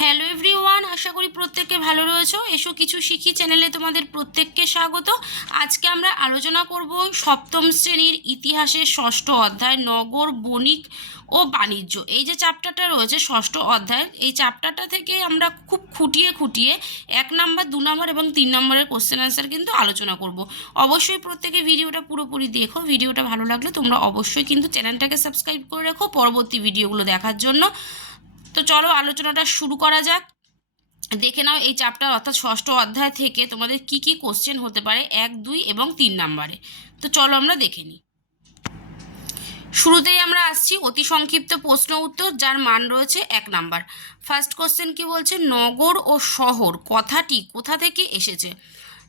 Hello everyone আশা করি প্রত্যেককে ভালো রয়েছো। এসো কিছু শিখি চ্যানেলে তোমাদের প্রত্যেককে স্বাগত। আজকে আমরা আলোচনা করব সপ্তম শ্রেণির ইতিহাসের ষষ্ঠ অধ্যায়, নগর, বণিক ও বাণিজ্য। এই যে চ্যাপ্টারটা রয়েছে ষষ্ঠ অধ্যায়, এই চ্যাপ্টারটা থেকে আমরা খুব খুঁটিয়ে খুঁটিয়ে এক নাম্বার, দু নাম্বার এবং তিন নম্বরের কোশ্চেন অ্যান্সার কিন্তু আলোচনা করব। অবশ্যই প্রত্যেকে ভিডিওটা পুরোপুরি দেখো। ভিডিওটা ভালো লাগলে তোমরা অবশ্যই কিন্তু চ্যানেলটাকে সাবস্ক্রাইব করে রেখো। পরবর্তী ভিডিওগুলো দেখার জন্য। তো চলো আলোচনাটা শুরু করা যাক। দেখে নাও এই চ্যাপ্টার অর্থাৎ ষষ্ঠ অধ্যায় থেকে তোমাদের কি কি কোশ্চেন হতে পারে এক, দুই এবং তিন নাম্বারে। তো চলো আমরা দেখে নিই। শুরুতেই আমরা আসছি অতি সংক্ষিপ্ত প্রশ্ন উত্তর, যার মান রয়েছে এক নাম্বার। ফার্স্ট কোশ্চেন কি বলছে? নগর ও শহর, কথাটি কোথা থেকে এসেছে?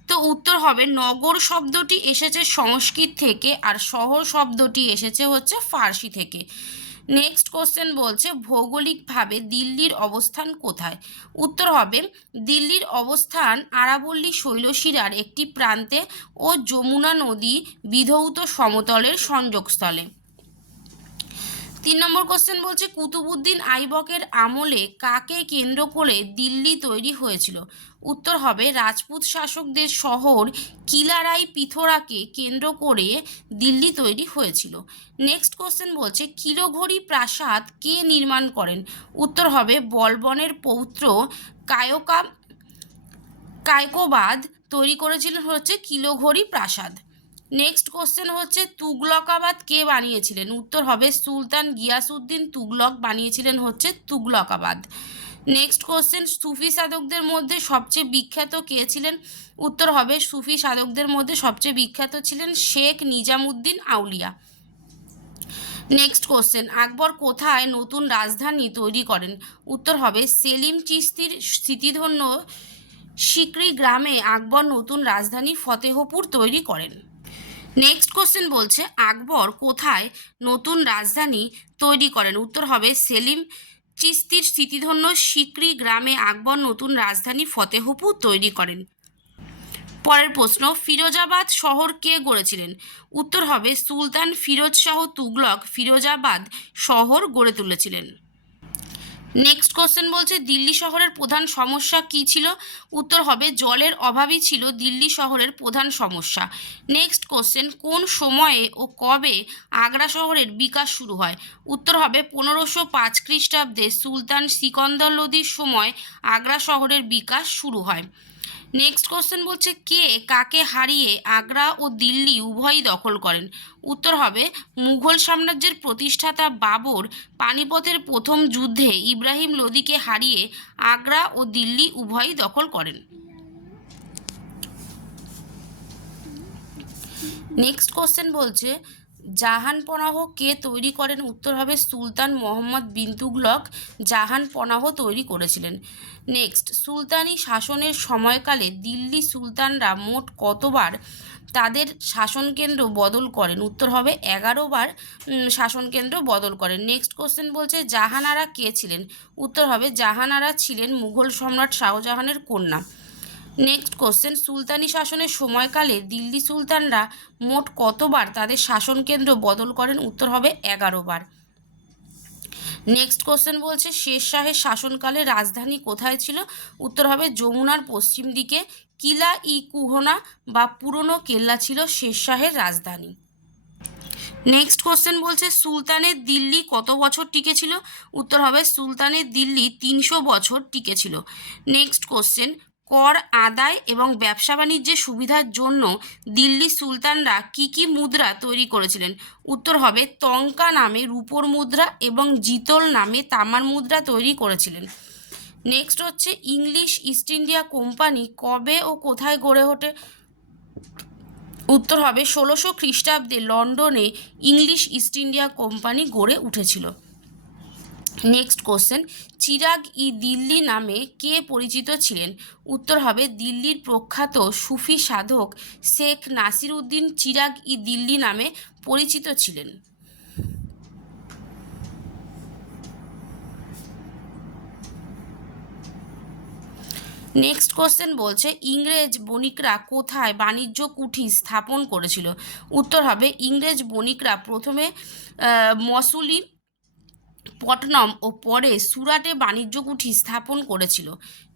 তো উত্তর হবে, নগর শব্দটি এসেছে সংস্কৃত থেকে আর শহর শব্দটি এসেছে হচ্ছে ফার্সি থেকে। নেক্সট কোশ্চেন বলছে, ভৌগোলিকভাবে দিল্লির অবস্থান কোথায়? উত্তর হবে, দিল্লির অবস্থান আরাবল্লী শৈলশিরার একটি প্রান্তে ও যমুনা নদী বিধৌত সমতলের সংযোগস্থলে। তিন নম্বর কোশ্চেন বলছে, কুতুবুদ্দিন আইবকের আমলে কাকে কেন্দ্র করে দিল্লি তৈরি হয়েছিল? উত্তর হবে, রাজপুত শাসকদের শহর কিলারাই পিথোরাকে কেন্দ্র করে দিল্লি তৈরি হয়েছিল। নেক্সট কোশ্চেন বলছে কিলোঘড়ি প্রাসাদ কে নির্মাণ করেন? উত্তর হবে, বলবনের পৌত্র কায়কা কায়কোবাদ তৈরি করেছিলেন হচ্ছে কিলোঘড়ি প্রাসাদ। নেক্সট কোশ্চেন হচ্ছে, তুগলকাবাদ কে বানিয়েছিলেন? উত্তর হবে সুলতান গিয়াসুদ্দিন তুগলক বানিয়েছিলেন হচ্ছে তুগলকাবাদ। নেক্সট কোশ্চেন সুফি সাধকদের মধ্যে সবচেয়ে বিখ্যাত কে ছিলেন? উত্তর হবে সুফি সাধকদের মধ্যে সবচেয়ে বিখ্যাত ছিলেন শেখ নিজামুদ্দিন আউলিয়া। নেক্সট কোশ্চেন আকবর কোথায় নতুন রাজধানী তৈরি করেন? উত্তর হবে সেলিম চিস্তির স্মৃতিধন্য সিকরি গ্রামে আকবর নতুন রাজধানী ফতেহপুর তৈরি করেন। নেক্সট কোশ্চেন বলছে, আকবর কোথায় নতুন রাজধানী তৈরি করেন? উত্তর হবে সেলিম চিস্তির স্মৃতিধন্য সিকরি গ্রামে আকবর নতুন রাজধানী ফতেহপুর তৈরি করেন। পরের প্রশ্ন, ফিরোজাবাদ শহর কে গড়েছিলেন? উত্তর হবে সুলতান ফিরোজ শাহ তুগলক ফিরোজাবাদ শহর গড়ে তুলেছিলেন। নেক্সট কোশ্চেন বলছে, দিল্লি শহরের প্রধান সমস্যা কি ছিল? উত্তর হবে, জলের অভাবই ছিল দিল্লি শহরের প্রধান সমস্যা। নেক্সট কোশ্চেন কোন সময়ে ও কবে আগ্রা শহরের বিকাশ শুরু হয়? উত্তর হবে, পনেরোশো পাঁচ খ্রিস্টাব্দে সুলতান সিকন্দর লোদির সময় আগ্রা শহরের বিকাশ শুরু হয়। নেক্সট কোশ্চেন বলছে, কে কাকে হারিয়ে আগ্রা ও দিল্লি উভয়ই দখল করেন? উত্তর হবে, মুঘল সাম্রাজ্যের প্রতিষ্ঠাতা বাবর পানিপথের প্রথম যুদ্ধে ইব্রাহিম লোদিকে হারিয়ে আগ্রা ও দিল্লি উভয়ই দখল করেন। নেক্সট কোশ্চেন বলছে জাহানপনাহ কে তৈরি করেন? উত্তর হবে সুলতান মোহাম্মদ বিন তুগলক জাহানপনাহ তৈরি করেছিলেন। নেক্সট সুলতানি শাসনের সময়কালে দিল্লি সুলতানরা মোট কতবার তাদের শাসনকেন্দ্র বদল করেন? উত্তর হবে এগারো বার শাসনকেন্দ্র বদল করেন। নেক্সট কোশ্চেন বলছে, জাহানারা কে ছিলেন? উত্তর হবে জাহানারা ছিলেন মুঘল সম্রাট শাহজাহানের কন্যা। নেক্সট কোশ্চেন সুলতানি শাসনের সময়কালে দিল্লি সুলতানরা মোট কতবার তাদের শাসন কেন্দ্র বদল করেন? উত্তর হবে এগারো বার। নেক্সট কোশ্চেন বলছে, শের শাহের শাসনকালে রাজধানী কোথায় ছিল? উত্তর হবে যমুনার পশ্চিম দিকে। কিলা ই কুহনা বা পুরনো কেল্লা ছিল শের শাহের রাজধানী। নেক্সট কোশ্চেন বলছে, সুলতানের দিল্লি কত বছর টিকেছিল উত্তর হবে, সুলতানের দিল্লি তিনশো বছর টিকেছিল নেক্সট কোশ্চেন কর আদায় এবং ব্যবসা বাণিজ্যের সুবিধার জন্য দিল্লি সুলতানরা কি কি মুদ্রা তৈরি করেছিলেন? উত্তর হবে, তঙ্কা নামে রূপোর মুদ্রা এবং জিতল নামে তামার মুদ্রা তৈরি করেছিলেন। নেক্সট হচ্ছে, ইংলিশ ইস্ট ইন্ডিয়া কোম্পানি কবে ও কোথায় গড়ে ওঠে? উত্তর হবে, ষোলোশো খ্রিস্টাব্দে লন্ডনে ইংলিশ ইস্ট ইন্ডিয়া কোম্পানি গড়ে উঠেছিল। নেক্সট কোশ্চেন চিরাগ ই দিল্লি নামে কে পরিচিত ছিলেন? উত্তর হবে দিল্লির প্রখ্যাত সুফি সাধক শেখ নাসির উদ্দিন চিরাগ ই দিল্লি নামে পরিচিত ছিলেন। নেক্সট কোশ্চেন বলছে, ইংরেজ বণিকরা কোথায় বাণিজ্য কুঠি স্থাপন করেছিল? উত্তর হবে ইংরেজ বণিকরা প্রথমে মসুলি পটনম ও পরে সুরাটে বাণিজ্য কুঠি স্থাপন করেছিল।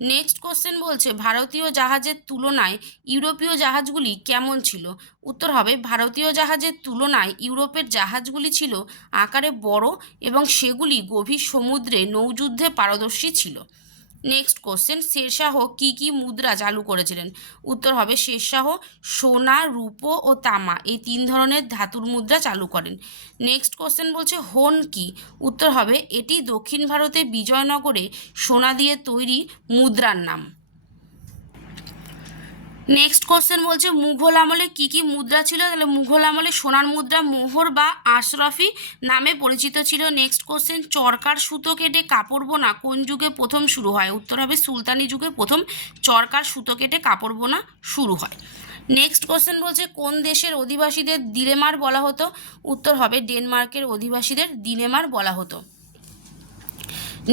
নেক্সট কোশ্চেন বলছে, ভারতীয় জাহাজের তুলনায় ইউরোপীয় জাহাজগুলি কেমন ছিল? উত্তর হবে, ভারতীয় জাহাজের তুলনায় ইউরোপের জাহাজগুলি ছিল আকারে বড় এবং সেগুলি গভীর সমুদ্রে নৌযুদ্ধে পারদর্শী ছিল। নেক্সট কোশ্চেন শেরশাহ কী কী মুদ্রা চালু করেছিলেন? উত্তর হবে শেরশাহ, সোনা, রূপো ও তামা। এই তিন ধরনের ধাতুর মুদ্রা চালু করেন। নেক্সট কোশ্চেন বলছে, হোন কি? উত্তর হবে, এটি দক্ষিণ ভারতে বিজয়নগরে সোনা দিয়ে তৈরি মুদ্রার নাম। নেক্সট কোশ্চেন বলছে, মুঘল আমলে কি কি মুদ্রা ছিল? তাহলে মুঘল আমলে সোনার মুদ্রা, মোহর বা আশরাফি নামে পরিচিত ছিল। নেক্সট কোশ্চেন চরকার সুতো কেটে কাপড় বোনা কোন যুগে প্রথম শুরু হয়? উত্তর হবে সুলতানি যুগে প্রথম চরকার সুতো কেটে কাপড় বোনা শুরু হয়। নেক্সট কোশ্চেন বলছে, কোন দেশের অধিবাসীদের দিলেমার বলা হতো? উত্তর হবে, ডেনমার্কের অধিবাসীদের দিলেমার বলা হতো।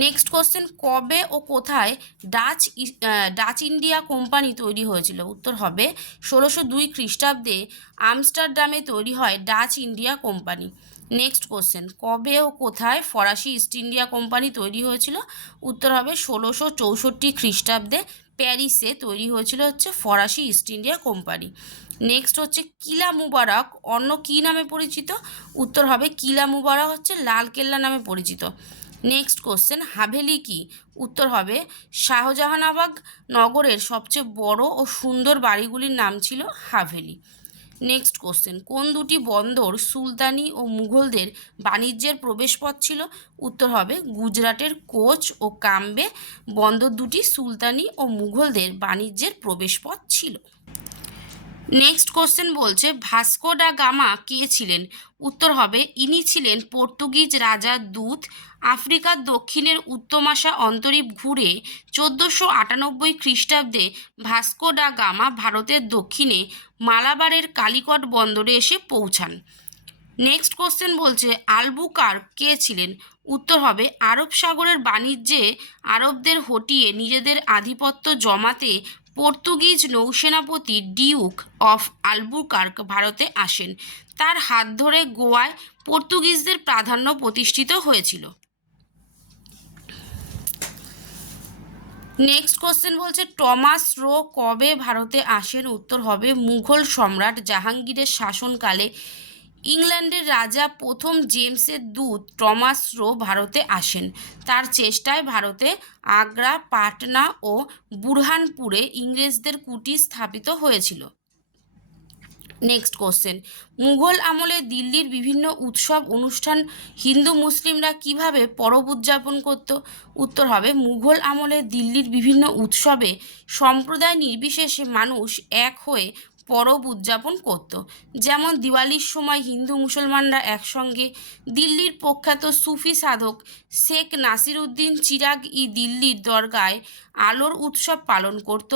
নেক্সট কোশ্চেন কবে ও কোথায় ডাচ ডাচ ইন্ডিয়া কোম্পানি তৈরি হয়েছিল? উত্তর হবে ষোলোশো দুই খ্রিস্টাব্দে আমস্টারডামে তৈরি হয় Dutch India company next question কবে ও কোথায় ফরাসি ইস্ট ইন্ডিয়া কোম্পানি তৈরি হয়েছিল? উত্তর হবে ষোলোশো চৌষট্টি খ্রিস্টাব্দে প্যারিসে তৈরি হয়েছিল হচ্ছে ফরাসি ইস্ট ইন্ডিয়া কোম্পানি নেক্সট হচ্ছে কিলা মুবারক, অন্য কী নামে পরিচিত? উত্তর হবে কিলা মুবারক হচ্ছে লাল কেল্লা নামে পরিচিত। নেক্সট কোশ্চেন হাভেলি কি? উত্তর হবে, শাহজাহানাবাগ নগরের সবচেয়ে বড় ও সুন্দর বাড়িগুলির নাম ছিল হাভেলি। নেক্সট কোশ্চেন কোন দুটি বন্দর সুলতানি ও মুঘলদের বাণিজ্যের প্রবেশপথ ছিল? উত্তর হবে, গুজরাটের কোচ ও কাম্বে বন্দর দুটি সুলতানি ও মুঘলদের বাণিজ্যের প্রবেশপথ ছিল। নেক্সট কোশ্চেন বলছে, ভাস্কো ডা গামা কে ছিলেন? উত্তর হবে, ইনি ছিলেন পর্তুগিজ রাজার দূত, আফ্রিকার দক্ষিণের উত্তমাশা অন্তরীপ ঘুরে চোদ্দোশো আটানব্বই খ্রিস্টাব্দে ভাস্কো ডা গামা ভারতের দক্ষিণে মালাবারের কালিকট বন্দরে এসে পৌঁছান। নেক্সট কোশ্চেন বলছে, আলবুকার কে ছিলেন? উত্তর হবে, আরব সাগরের বাণিজ্যে আরবদের হটিয়ে নিজেদের আধিপত্য জমাতে পর্তুগিজ নৌসেনাপতি ডিউক অফ আলবুকার্ক ভারতে আসেন। তার হাত ধরে গোয়ায় পর্তুগিজদের প্রাধান্য প্রতিষ্ঠিত হয়েছিল। নেক্সট কোশ্চেন বলছে, টমাস রো কবে ভারতে আসেন? উত্তর হবে মুঘল সম্রাট জাহাঙ্গীরের শাসনকালে ইংল্যান্ডের রাজা প্রথম জেমসের দূত টমাস রো ভারতে আসেন। তার চেষ্টায় ভারতে আগ্রা, পাটনা ও বুরহানপুরে ইংরেজদের কুটি স্থাপিত হয়েছিল। নেক্সট কোশ্চেন মুঘল আমলে দিল্লির বিভিন্ন উৎসব, অনুষ্ঠান হিন্দু মুসলিমরা কীভাবে পরব উদযাপন করত? উত্তর হবে, মুঘল আমলে দিল্লির বিভিন্ন উৎসবে সম্প্রদায় নির্বিশেষে মানুষ এক হয়ে পরব উদযাপন করত। যেমন দিওয়ালির সময় হিন্দু মুসলমানরা একসঙ্গে দিল্লির প্রখ্যাত সুফি সাধক শেখ নাসির উদ্দিন চিরাগ ই দিল্লির দরগায় আলোর উৎসব পালন করত।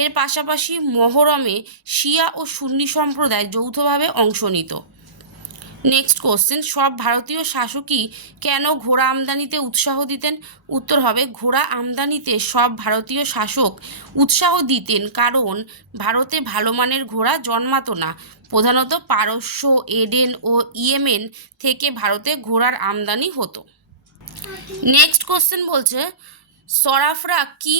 এর পাশাপাশি মহরমে শিয়া ও সুন্নি সম্প্রদায় যৌথভাবে অংশ নিত। নেক্সট কোশ্চেন সব ভারতীয় শাসকই কেন ঘোড়া আমদানিতে উৎসাহ দিতেন? উত্তর হবে, ঘোড়া আমদানিতে সব ভারতীয় শাসক উৎসাহ দিতেন, কারণ ভারতে ভালো মানের ঘোড়া জন্মাতো না। প্রধানত পারস্য, এডেন ও ইয়েমেন থেকে ভারতে ঘোড়ার আমদানি হতো। নেক্সট কোশ্চেন বলছে, সরাফরা কি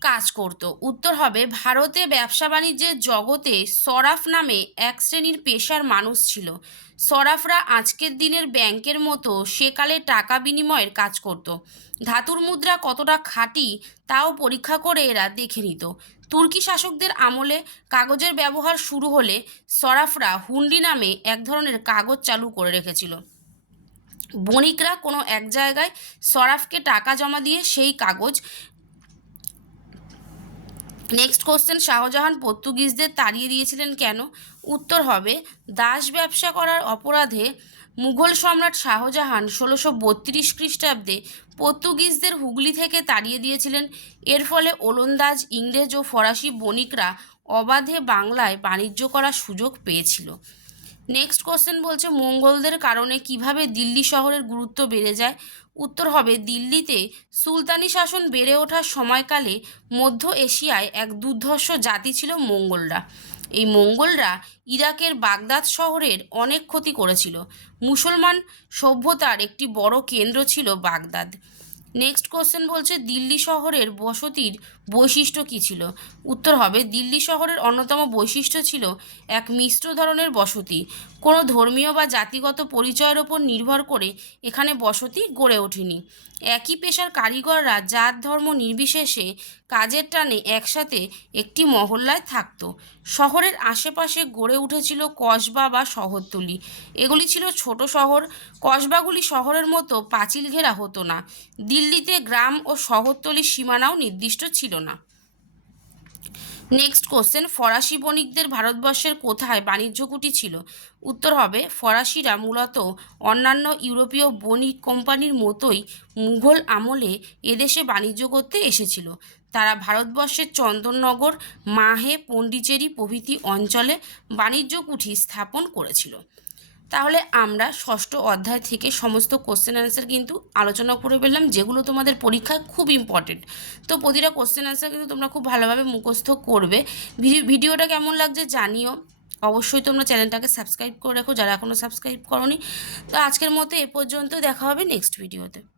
কাজ করত। উত্তর হবে, ভারতে ব্যবসা বাণিজ্যের জগতে সরাফ নামে এক শ্রেণির পেশার মানুষ ছিল। সরাফরা আজকের দিনের ব্যাংকের মতো সেকালে টাকা বিনিময়ের কাজ করত। ধাতুর মুদ্রা কতটা খাঁটি তাও পরীক্ষা করে এরা দেখে নিত। তুর্কি শাসকদের আমলে কাগজের ব্যবহার শুরু হলে সরাফরা হুন্ডি নামে এক ধরনের কাগজ চালু করে রেখেছিল। বণিকরা কোনো এক জায়গায় সরাফকে টাকা জমা দিয়ে সেই কাগজ নেক্সট কোশ্চেন শাহজাহান পর্তুগিজদের তাড়িয়ে দিয়েছিলেন কেন? উত্তর হবে, দাস ব্যবসা করার অপরাধে মুঘল সম্রাট শাহজাহান ষোলোশো বত্রিশ খ্রিস্টাব্দে পর্তুগিজদের হুগলি থেকে তাড়িয়ে দিয়েছিলেন। এর ফলে ওলন্দাজ, ইংরেজ ও ফরাসি বণিকরা অবাধে বাংলায় বাণিজ্য করার সুযোগ পেয়েছিল। নেক্সট কোশ্চেন বলছে, মঙ্গলদের কারণে কীভাবে দিল্লি শহরের গুরুত্ব বেড়ে যায়? উত্তর হবে দিল্লিতে সুলতানি শাসন বেড়ে ওঠার সময়কালে মধ্য এশিয়ায় এক দুর্ধর্ষ জাতি ছিল মঙ্গলরা। এই মঙ্গলরা ইরাকের বাগদাদ শহরের অনেক ক্ষতি করেছিল। মুসলমান সভ্যতার একটি বড় কেন্দ্র ছিল বাগদাদ। নেক্সট কোশ্চেন বলছে, দিল্লি শহরের বসতির বৈশিষ্ট্য কী ছিল? উত্তর হবে, দিল্লি শহরের অন্যতম বৈশিষ্ট্য ছিল এক মিশ্র ধরনের বসতি। কোনো ধর্মীয় বা জাতিগত পরিচয়ের ওপর নির্ভর করে এখানে বসতি গড়ে ওঠেনি। একই পেশার কারিগররা জাত, ধর্ম নির্বিশেষে কাজের টানে একসাথে একটি মহল্লায় থাকত। শহরের আশেপাশে গড়ে উঠেছিল কসবা বা শহরতলি। এগুলি ছিল ছোট শহর, কসবাগুলি শহরের মতো পাঁচিল ঘেরা হতো না। দিল্লিতে গ্রাম ও শহরতলির সীমানাও নির্দিষ্ট ছিল না নেক্সট কোশ্চেন ফরাসি বণিকদের ভারতবর্ষের কোথায় বাণিজ্য কুটি ছিল? উত্তর হবে, ফরাসিরা মূলত অন্যান্য ইউরোপীয় বণিক কোম্পানির মতোই মুঘল আমলে এদেশে বাণিজ্য করতে এসেছিল। তারা ভারতবর্ষের চন্দননগর, মাহে পন্ডিচেরি প্রভৃতি অঞ্চলে বাণিজ্য কুঠি স্থাপন করেছিল। তাহলে আমরা ষষ্ঠ অধ্যায় থেকে সমস্ত কোশ্চেন অ্যান্সার কিন্তু আলোচনা করে ফেললাম, যেগুলো তোমাদের পরীক্ষায় খুব ইম্পর্টেন্ট তো প্রতিটা কোশ্চেন অ্যান্সার কিন্তু তোমরা খুব ভালোভাবে মুখস্থ করবে। ভিডি- ভিডিওটা কেমন লাগছে জানিও। অবশ্যই তোমরা চ্যানেলটাকে সাবস্ক্রাইব করে রাখো, যারা এখনও সাবস্ক্রাইব করনি। তো আজকের মতো এ পর্যন্ত দেখা হবে নেক্সট ভিডিওতে